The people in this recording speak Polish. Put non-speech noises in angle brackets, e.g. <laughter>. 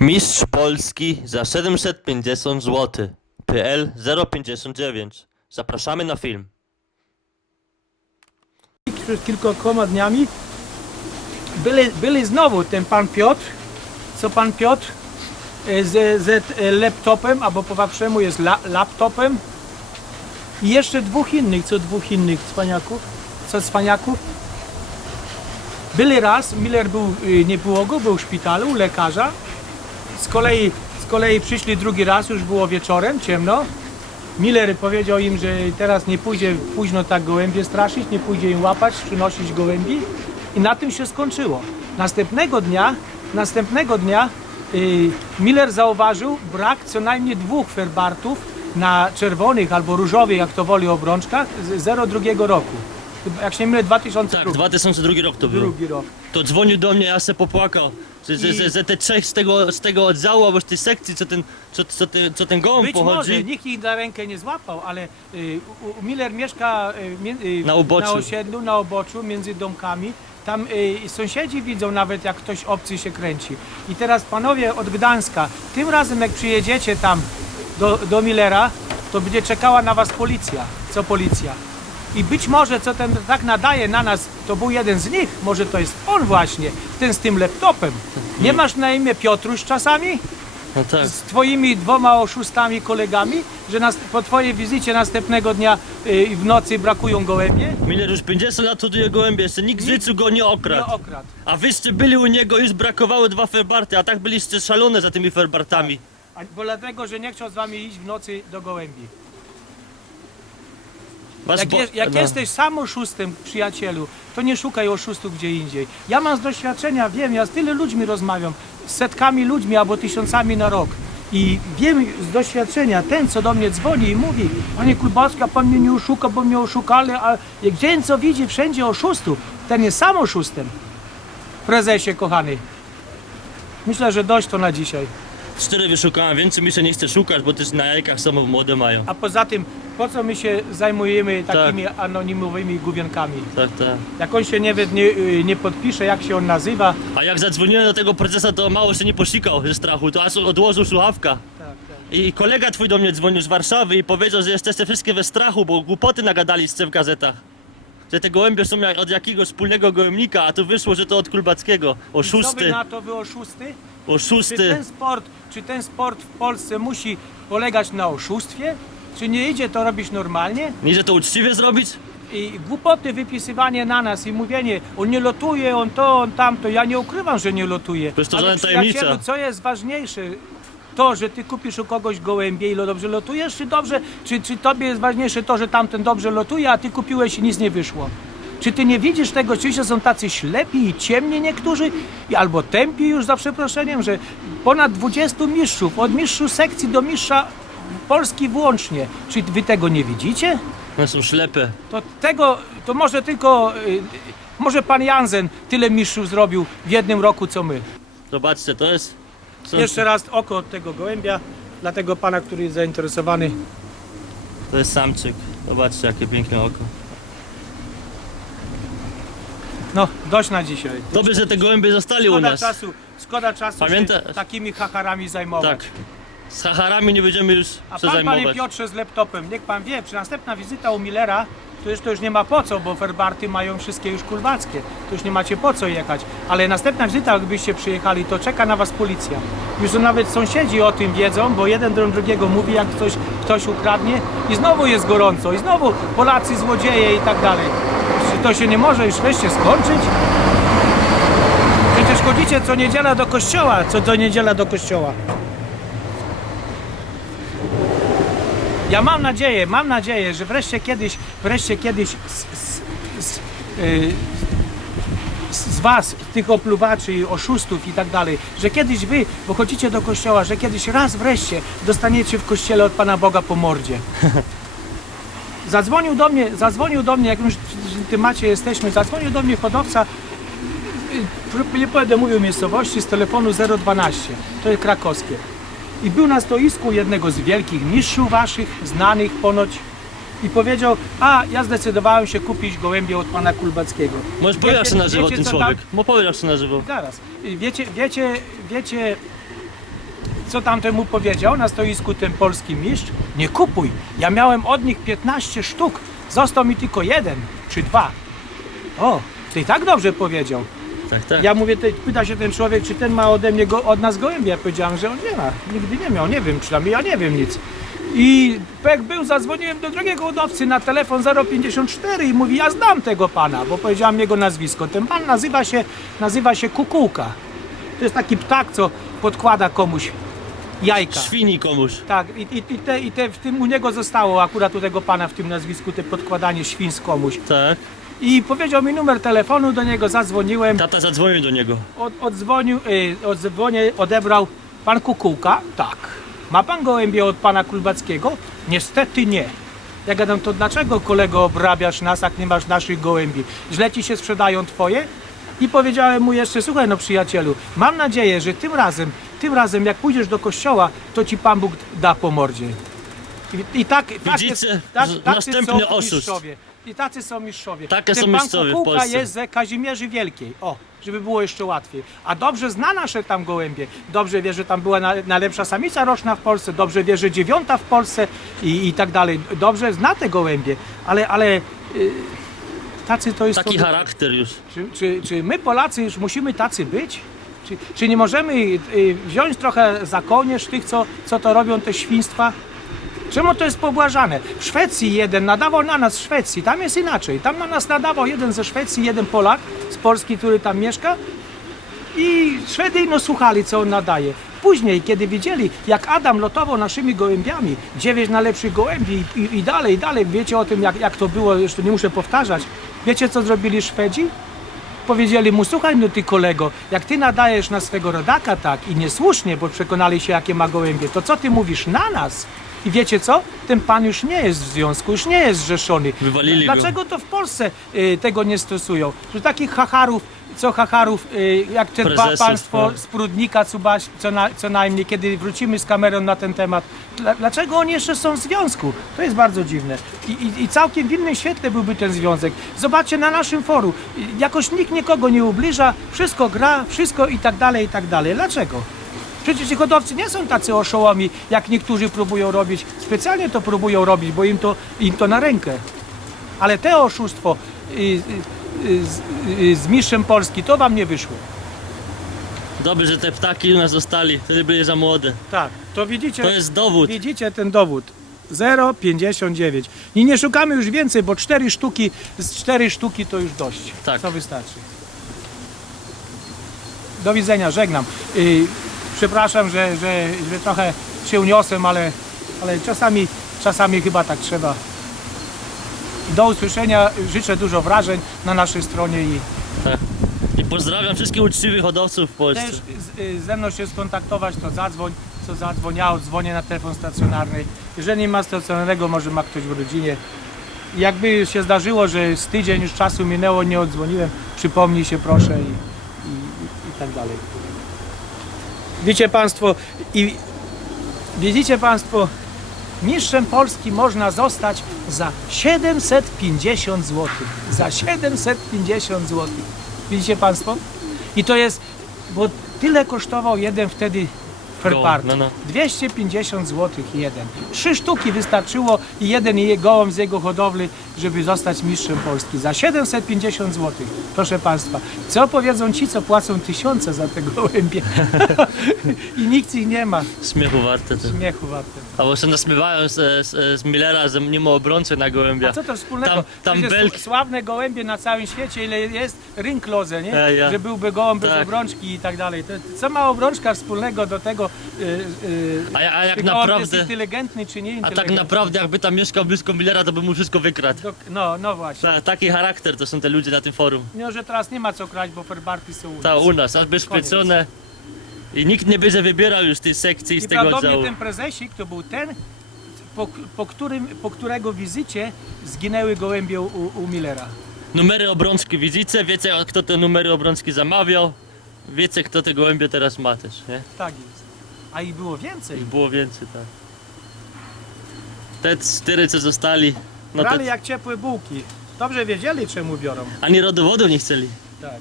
Mistrz Polski za 750 zł. PL 059. Zapraszamy na film. przed kilkoma dniami byli, byli znowu ten pan Piotr, co pan Piotr e, z, z e, laptopem, albo po waszemu jest la, laptopem i jeszcze dwóch innych, co dwóch innych cwaniaków, co cwaniaków. Byli raz, Miller był, y, nie było go, był w szpitalu, lekarza. Z kolei, z kolei przyszli drugi raz, już było wieczorem, ciemno. Miller powiedział im, że teraz nie pójdzie późno tak gołębie straszyć, nie pójdzie im łapać, przynosić gołębi i na tym się skończyło. Następnego dnia, następnego dnia y, Miller zauważył brak co najmniej dwóch ferbartów na czerwonych albo różowych, jak to woli, obrączkach z 02 roku. Jak się nie mylę, 2002 Tak, 2002 rok to był. drugi rok. To dzwonił do mnie, ja se popłakał. Że, że, I- że, że te trzech z tego, z tego oddziału, albo z tej sekcji, co ten, co, co, ten, co ten gołąb Być pochodzi. może nikt ich na rękę nie złapał, ale y, u- u- Miller mieszka y, mie- y, Na uboczu. na osiedlu, na oboczu, między domkami. Tam y, sąsiedzi widzą nawet, jak ktoś obcy się kręci. I teraz panowie od Gdańska, tym razem jak przyjedziecie tam do, do Millera, to będzie czekała na was policja. Co policja? I być może, co ten tak nadaje na nas, to był jeden z nich, może to jest on właśnie, ten z tym laptopem. Nie masz na imię Piotruś czasami? No tak. z twoimi dwoma oszustami kolegami, że nas, po twojej wizycie następnego dnia y, w nocy brakują gołębie? Miller już 50 lat hoduje gołębie, jeszcze nikt w życiu go nie Nie okradł. okradł. A wyście byli u niego, już brakowały dwa ferbarty, a tak byliście szalone za tymi ferbartami. A, bo dlatego, że nie chciał z wami iść w nocy do gołębi. Jak, bo- jest, jak no. jesteś sam oszustem, przyjacielu, to nie szukaj oszustów gdzie indziej. Ja mam z doświadczenia, wiem, ja z tyle ludźmi rozmawiam, z setkami ludźmi albo tysiącami na rok. I wiem z doświadczenia, ten co do mnie dzwoni i mówi, panie Kulbacka, pan mnie nie oszuka, bo mnie oszukali, a jak dzień co widzi wszędzie oszustów, ten jest sam oszustem. Prezesie kochany. Myślę, że dość to na dzisiaj. Cztery wyszukałem, więcej mi się nie chce szukać, bo też na jajkach samo młode mają. A poza tym, po co my się zajmujemy takimi anonimowymi główionkami? Tak, tak. Jak on się nawet nie, y, nie podpisze, jak się on nazywa. A jak zadzwoniłem do tego prezesa, to mało się nie posikał ze strachu, to aż odłożył słuchawka. Tak, tak. I kolega twój do mnie dzwonił z Warszawy i powiedział, że jesteście wszystkie we strachu, bo głupoty nagadaliście w gazetach. Że te gołębie są jak, od jakiegoś wspólnego gołębnika, a tu wyszło, że to od Kulbackiego. Co wy Oszusty, na to wy oszusty? Czy oszusty. ten sport, czy ten sport w Polsce musi polegać na oszustwie? Czy nie idzie to robić normalnie? Nie, że to uczciwie zrobić? I głupoty wypisywanie na nas i mówienie, on nie lotuje, on to, on tamto. Ja nie ukrywam, że nie lotuje. Przecież to Ale żadna tajemnica. przyjacielu, co jest ważniejsze? To, że ty kupisz u kogoś gołębie i lo- dobrze lotujesz, czy dobrze, czy, czy tobie jest ważniejsze to, że tamten dobrze lotuje, a ty kupiłeś i nic nie wyszło? Czy ty nie widzisz tego, się są tacy ślepi i ciemni niektórzy, i albo tępi już za przeproszeniem, że ponad 20 mistrzów, od mistrzu sekcji do mistrza Polski włącznie. Czy wy tego nie widzicie? One są ślepe. To tego, to może tylko, y, może pan Jansen tyle mistrzów zrobił w jednym roku, co my. Zobaczcie, to jest... Są, Jeszcze raz oko od tego gołębia, dla tego pana, który jest zainteresowany. To jest samczyk. Zobaczcie, jakie piękne oko. No, dość na dzisiaj. Dobrze, że te gołębie zostali u Szkoda nas. czasu, szkoda czasu Pamięta- się takimi hacharami zajmować. Tak. Z hacharami nie będziemy już A się pan, panie zajmować. Piotrze, z laptopem, niech pan wie, przy następna wizyta u Millera, to już, to już nie ma po co, bo Ferbarty mają wszystkie już kulbackie. To już nie macie po co jechać. Ale następna wizyta, gdybyście przyjechali, to czeka na was policja. Już to nawet sąsiedzi o tym wiedzą, bo jeden do drugiego mówi, jak ktoś, ktoś ukradnie i znowu jest gorąco, i znowu Polacy złodzieje i tak dalej. Czy to się nie może już wreszcie skończyć? Przecież chodzicie co niedziela do kościoła, co do niedziela do kościoła. Ja mam nadzieję, mam nadzieję, że wreszcie kiedyś, wreszcie kiedyś z, z, z, y, z was, tych opluwaczy, i oszustów i tak dalej, że kiedyś wy, bo chodzicie do kościoła, że kiedyś raz wreszcie dostaniecie w kościele od Pana Boga po mordzie. <laughs> Zadzwonił do mnie, zadzwonił do mnie, jak już temacie jesteśmy, zadzwonił do mnie hodowca, nie będę mówił miejscowości, z telefonu 012, to jest krakowskie. I był na stoisku jednego z wielkich mistrzów waszych, znanych ponoć, i powiedział, a ja zdecydowałem się kupić gołębie od pana Kulbackiego. Możesz powiedzieć, się nazywa wiecie, ten człowiek. Mo powiedzieć, jak się nazywał. Tam, zaraz. Wiecie, wiecie, wiecie, co tamtemu powiedział na stoisku ten polski mistrz? Nie kupuj. Ja miałem od nich 15 sztuk. Został mi tylko jeden czy dwa. O, ty i tak dobrze powiedział. Tak, tak. Ja mówię, te, pyta się ten człowiek, czy ten ma ode mnie, go, od nas gołębia. Ja powiedziałem, że on nie ma, nigdy nie miał, nie wiem, przynajmniej ja nie wiem nic. I jak był, zadzwoniłem do drugiego hodowcy na telefon 054 i mówi, ja znam tego pana, bo powiedziałem jego nazwisko. Ten pan nazywa się, nazywa się Kukułka. To jest taki ptak, co podkłada komuś jajka. Świni komuś. Tak, i, i, i, te, i te, w tym u niego zostało akurat u tego pana w tym nazwisku, te podkładanie świn z komuś. Tak. I powiedział mi numer telefonu, do niego zadzwoniłem. Tata zadzwonił do niego. Od, odzwonił, y, odzwonie, odebrał pan Kukułka? Tak. Ma pan gołębie od pana Kulbackiego? Niestety nie. Ja gadam, to dlaczego kolego obrabiasz nas, jak nie masz naszych gołębi? Źle ci się sprzedają twoje? I powiedziałem mu jeszcze, słuchaj no przyjacielu, mam nadzieję, że tym razem, tym razem jak pójdziesz do kościoła, to ci Pan Bóg da po mordzie. I, i tak, tak Widzicie? jest, tak, Z- tacy następny są oszust. mistrzowie. I tacy są mistrzowie. Takie Ten są pan mistrzowie w Kukułka Polsce. jest ze Kazimierzy Wielkiej. O, żeby było jeszcze łatwiej. A dobrze zna nasze tam gołębie. Dobrze wie, że tam była na, najlepsza samica roczna w Polsce. Dobrze wie, że dziewiąta w Polsce i, i tak dalej. Dobrze zna te gołębie. Ale, ale y, tacy to jest... Taki charakter już. czy, czy, czy my Polacy już musimy tacy być? Czy, czy nie możemy y, wziąć trochę za kołnierz tych, co, co to robią te świństwa? Czemu to jest pobłażane? W Szwecji jeden nadawał na nas w Szwecji, tam jest inaczej. Tam na nas nadawał jeden ze Szwecji, jeden Polak z Polski, który tam mieszka i Szwedy no słuchali, co on nadaje. Później, kiedy widzieli, jak Adam lotował naszymi gołębiami, dziewięć najlepszych gołębi i, i, i dalej, i dalej, wiecie o tym, jak, jak to było, jeszcze nie muszę powtarzać. Wiecie, co zrobili Szwedzi? Powiedzieli mu, słuchaj no ty kolego, jak ty nadajesz na swego rodaka tak i niesłusznie, bo przekonali się, jakie ma gołębie, to co ty mówisz na nas? I wiecie co? Ten pan już nie jest w związku, już nie jest zrzeszony. Wywalili go. Dlaczego to w Polsce y, tego nie stosują? Że takich hacharów, co hacharów, y, jak te dwa Prezesów, państwo z Prudnika, Cubaś, co, na, co najmniej, kiedy wrócimy z kamerą na ten temat, dla, dlaczego oni jeszcze są w związku? To jest bardzo dziwne. I, i, I całkiem w innym świetle byłby ten związek. Zobaczcie na naszym forum, y, jakoś nikt nikogo nie ubliża, wszystko gra, wszystko i tak dalej, i tak dalej. Dlaczego? Przecież ci hodowcy nie są tacy oszołomi, jak niektórzy próbują robić. Specjalnie to próbują robić, bo im to, im to na rękę. Ale te oszustwo y, y, y, z, z mistrzem Polski, to wam nie wyszło. Dobrze, że te ptaki u nas zostali. Wtedy byli za młode. Tak, to widzicie, To jest dowód. widzicie ten dowód. 0,59. I nie szukamy już więcej, bo 4 sztuki, z 4 sztuki to już dość. Tak. To wystarczy. Do widzenia, żegnam. Y, przepraszam, że, że, że trochę się uniosłem, ale, ale czasami, czasami chyba tak trzeba. Do usłyszenia, życzę dużo wrażeń na naszej stronie i Tak. I pozdrawiam wszystkich uczciwych hodowców w Polsce. też z, y, ze mną się skontaktować, to zadzwoń, co zadzwoń, ja odzwonię na telefon stacjonarny. Jeżeli nie ma stacjonarnego, może ma ktoś w rodzinie. Jakby się zdarzyło, że z tydzień już czasu minęło, nie odzwoniłem, przypomnij się proszę i, i, i tak dalej. Wiecie Państwo, i widzicie Państwo, mistrzem Polski można zostać za 750 zł. Za 750 zł. Widzicie Państwo? I to jest, bo tyle kosztował jeden wtedy Fairpart. No, no. 250 zł jeden. Trzy sztuki wystarczyło i jeden je- gołąb z jego hodowli, żeby zostać mistrzem Polski. Za 750 zł. Proszę Państwa, co powiedzą ci, co płacą tysiące za te gołębie? <laughs> I nikt ich nie ma. Śmiechu warte to. Śmiechu warte. Albo się nasmiewają z, z, z Millera, że nie ma obrońcy na gołębia. A co to wspólnego? Tam- tam Przecież belki. Sławne gołębie na całym świecie, ile jest rynkloze, nie? Ja, ja. Że byłby gołąb bez Tak. obrączki i tak dalej. To, co ma obrączka wspólnego do tego, y, y, A, ja- a jak jest naprawdę... inteligentny czy nie A inteligentny? tak naprawdę jakby tam mieszkał blisko Millera, to by mu wszystko wykradł. No, no właśnie. Ta, taki charakter to są te ludzie na tym forum. No, że teraz nie ma co krać, bo Ferbarty są u Ta nas. u nas, aż bezpieczone. I nikt nie będzie wybierał już tej sekcji I z tego prawdopodobnie oddziału. ten prezesik to był ten, po, po, którym, po którego wizycie zginęły gołębie u, u Millera. Numery obrączki widzicie, wiecie kto te numery obrączki zamawiał. Wiecie kto te gołębie teraz ma też, nie? Tak jest. A ich było więcej. Ich było więcej, tak. Te cztery co zostali, no Brali te, jak ciepłe bułki. Dobrze wiedzieli czemu biorą. ani rodowodu nie chcieli. Tak.